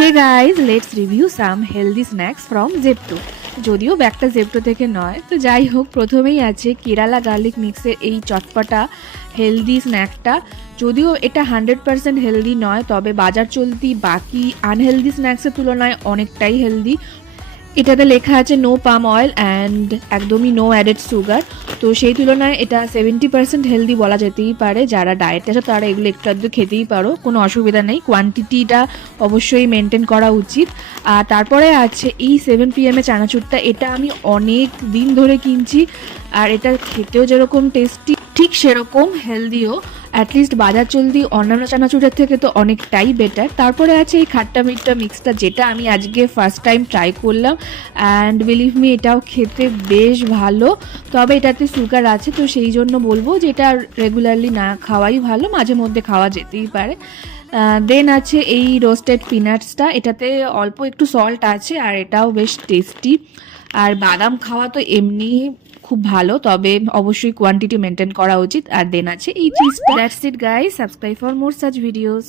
Hey guys, let's review some healthy snacks from Zepto. যদিও ব্যাগটা Zepto থেকে নয়, তো যাই হোক, প্রথমেই আছে কেরালা গার্লিক মিক্সের এই চটপটা হেলদি স্ন্যাকটা। যদিও এটা 100% হেলদি নয়, তবে বাজার চলতি বাকি আনহেলদি স্ন্যাক্সের তুলনায় অনেকটাই হেলদি। এটাতে লেখা আছে নো পাম অয়েল অ্যান্ড একদমই নো অ্যাডেড সুগার, তো সেই তুলনায় এটা 70% হেলদি বলা যেতেই পারে। যারা ডায়েটে আছে তারা এগুলো একটু আধটু খেতেই পারো, কোনো অসুবিধা নেই। কোয়ান্টিটিটা অবশ্যই মেনটেন করা উচিত। আর তারপরে আছে এই 7 PM চানাচুরটা। এটা আমি অনেক দিন ধরে কিনছি, আর এটা খেতেও যেরকম টেস্টি ঠিক সেরকম হেলদিও। অ্যাটলিস্ট বাজার চলতি অন্যান্য চানাচুরের থেকে তো অনেকটাই বেটার। তারপরে আছে এই খাট্টা মিঠা মিক্সটা, যেটা আমি আজকে ফার্স্ট টাইম ট্রাই করলাম, অ্যান্ড বিলিভ মি এটাও খেতে বেশ ভালো। তবে এটাতে সুগার আছে, তো সেই জন্য বলবো যে এটা রেগুলারলি না খাওয়াই ভালো, মাঝে মধ্যে খাওয়া যেতেই পারে। দেন আছে এই রোস্টেড পিনাটসটা। এটাতে অল্প একটু সল্ট আছে, আর এটাও বেশ টেস্টি। আর বাদাম খাওয়া তো এমনি খুব ভালো, তবে অবশ্যই কোয়ান্টিটি মেনটেন করা উচিত। আর দেন আছে এই চিজটা। That's it guys, subscribe for more such videos.